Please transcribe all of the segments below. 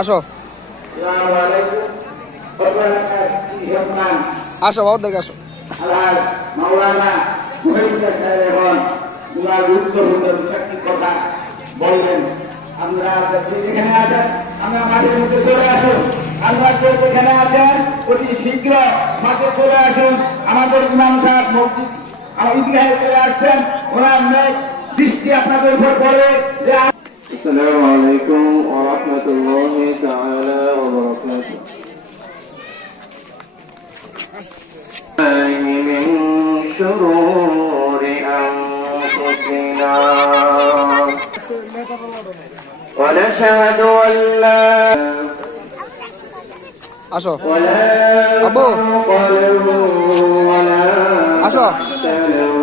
আসো আসো বাবু দেখে আসো। মাওলানা কথা বলবেন। আমরা যেখানে আছেন আমরা মাঠের মধ্যে চলে আসুন। আমরা যেখানে আছেন অতি শীঘ্র মাঠে চলে আসুন। আমাদের ইমাম সাহেব মসজিদ ঈদগাহে চলে আসছেন। ওনার মেঘ দৃষ্টি আপনাদের উপর পড়ে যে السلام عليكم ورحمة الله تعالى وبركاته. من شرور أنفسنا ونشهد أن لا আসো ولا আব্বু قلب ولا আসো سلام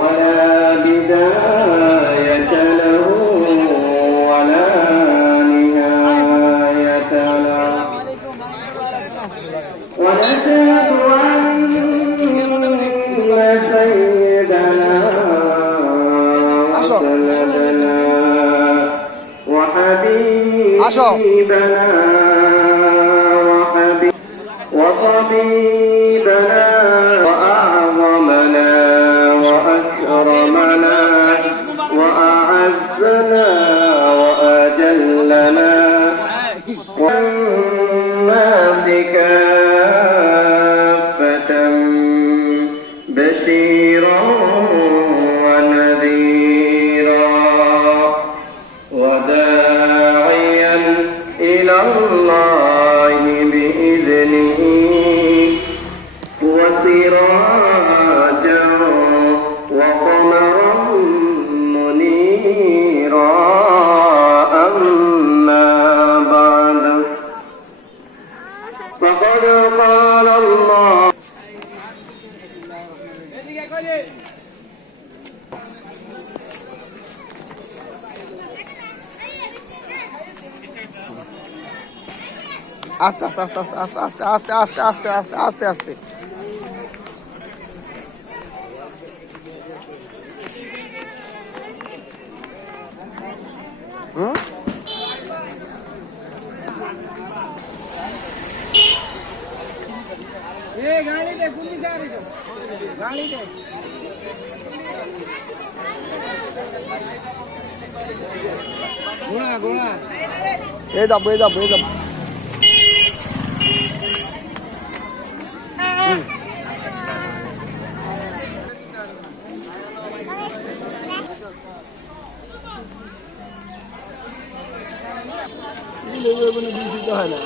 ولا بداية له ولا نهاية له ونشهد أن سيدنا وسندنا وحبيبنا وطبيبنا وأعظمنا وأكرمنا وأعزنا وأجلنا والناس كافة بشيرا ونذيرا وداعيا إلى الله بإذنه وسراجا وقمرا منيرا أما بعد فقد قال الله আস্তে আস্তে আস্তে আস্তে আস্তে আস্তে আস্তে আস্তে আস্তে আস্তে আস্তে হুম गाड़ी दे पुलिस आ रही है गाड़ी दे घोड़ा घोड़ा এই যাবো এই যাবো এই যাবো হয় না